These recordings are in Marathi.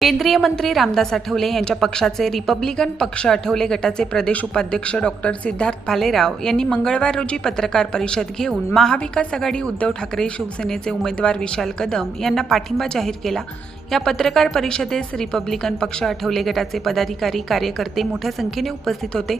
केंद्रीय मंत्री रामदास आठवले यांच्या पक्षाचे रिपब्लिकन पक्ष आठवले गटाचे प्रदेश उपाध्यक्ष डॉक्टर सिद्धार्थ भालेराव यांनी मंगळवार रोजी पत्रकार परिषद घेऊन महाविकास आघाडी उद्धव ठाकरे शिवसेनेचे उमेदवार विशाल कदम यांना पाठिंबा जाहीर केला. या पत्रकार परिषदेस रिपब्लिकन पक्ष आठवले गटाचे पदाधिकारी कार्यकर्ते मोठ्या संख्येने उपस्थित होते.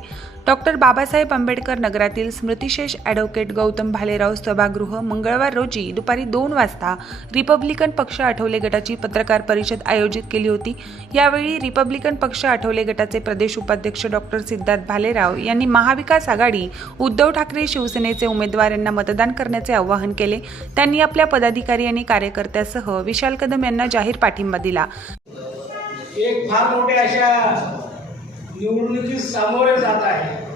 डॉक्टर बाबासाहेब आंबेडकर नगरातील स्मृतिशेष ॲडव्होकेट गौतम भालेराव सभागृह मंगळवार रोजी दुपारी दोन वाजता रिपब्लिकन पक्ष आठवले गटाची पत्रकार परिषद आयोजित केली होती. यावेळी रिपब्लिकन पक्ष आठवले गटाचे प्रदेश उपाध्यक्ष डॉक्टर सिद्धार्थ भालेराव यांनी महाविकास आघाडी उद्धव ठाकरे शिवसेनेचे उमेदवार यांना मतदान करण्याचे आवाहन केले. त्यांनी आपल्या पदाधिकारी आणि कार्यकर्त्यासह विशाल कदम यांना जाहीर पाठिंबा दिला. एक फार मोठ्या अशा निवडणुकीस सामोरे जात आहे.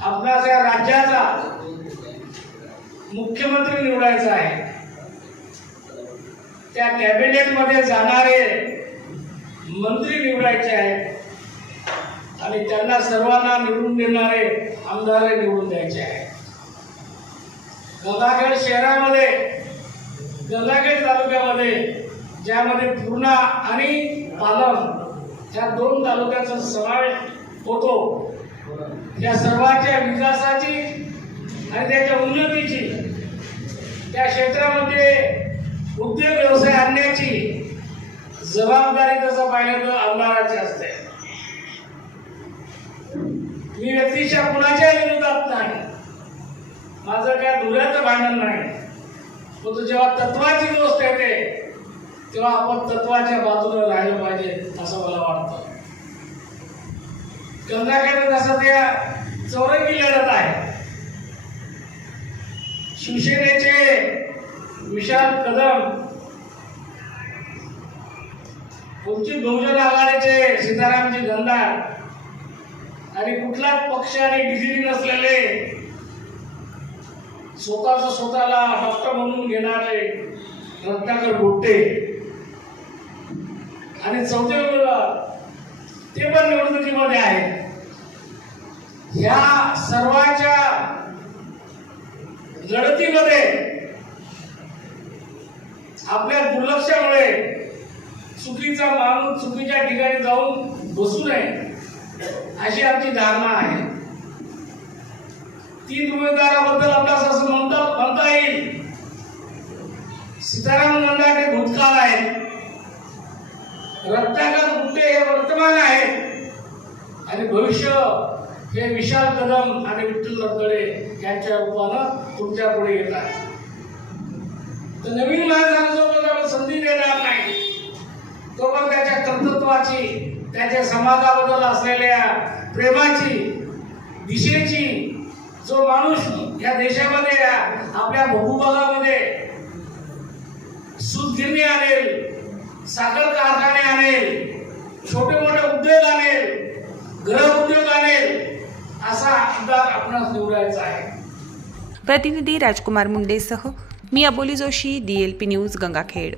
आपला या राज्याचा मुख्यमंत्री निवडायचा आहे. त्या कॅबिनेटमध्ये जाणारे मंत्री निवडायचे आहेत. आणि त्यांना सर्वांना निवडून देणारे आमदार निवडून द्यायचे आहेत. गंगाखेड शहरामध्ये गंगाखेड तालुक्यामध्ये ज्यामध्ये पूर्णा आणि पालम या दोन तालुक्याचा समावेश होतो. या सर्वांच्या विकासाची आणि त्याच्या उन्नतीची त्या क्षेत्रामध्ये उद्योग व्यवसाय आणण्याची जबाबदारी तसं पाहिलं तर आमदाराची असते. मी व्यक्तीच्या कुणाच्या विरोधात नाही. माझं काय दुऱ्याचं भांडण नाही. परंतु जेव्हा तत्वाची गोष्ट येते तेव्हा आपण तत्वाच्या बाजूला राहिलं पाहिजे असं मला वाटतं. गंगाखेड कसं त्या चौरंगी लढत आहे. शिवसेनेचे विशाल कदम वंचित बहुजन आघाडीचे सीतारामजी गंधार आणि कुठलाच पक्ष आणि डिजिटी नसलेले स्वतःच स्वतःला डॉक्टर म्हणून घेणारे रत्नाकर गुट्टे. आणि चौथे ते पण निवडणुकीमध्ये आहेत. ह्या सर्वांच्या लढतीमध्ये आपल्या दुर्लक्षामुळे चुकीचा माणूस चुकीच्या ठिकाणी जाऊन बसू नये अशी आमची धारणा आहे. तीन उमेदवाराबद्दल सीताराम मुंडा हे भूतकाळ आहे. रत्नाकर गुप्ते हे वर्तमान आहे. आणि भविष्य हे विशाल कदम आणि विठ्ठल रतडे यांच्या रूपानं तुमच्यापुढे येत आहे. तर नवीन माणसाला संधी देणार नाही. तो पण त्याच्या कर्तृत्वाची त्याच्या समाजाबद्दल असलेल्या प्रेमाची दिशेची जो माणूस या देशामध्ये आपल्या भूभागामध्ये सूतगिरणी आणेल साखर कारखाने आणेल छोटे मोठे उद्योग आणेल गृह उद्योग आणेल असा आमदार आपणास निवडायचा आहे. प्रतिनिधी राजकुमार मुंडेसह मी अबोली जोशी डीएलपी न्यूज गंगाखेड.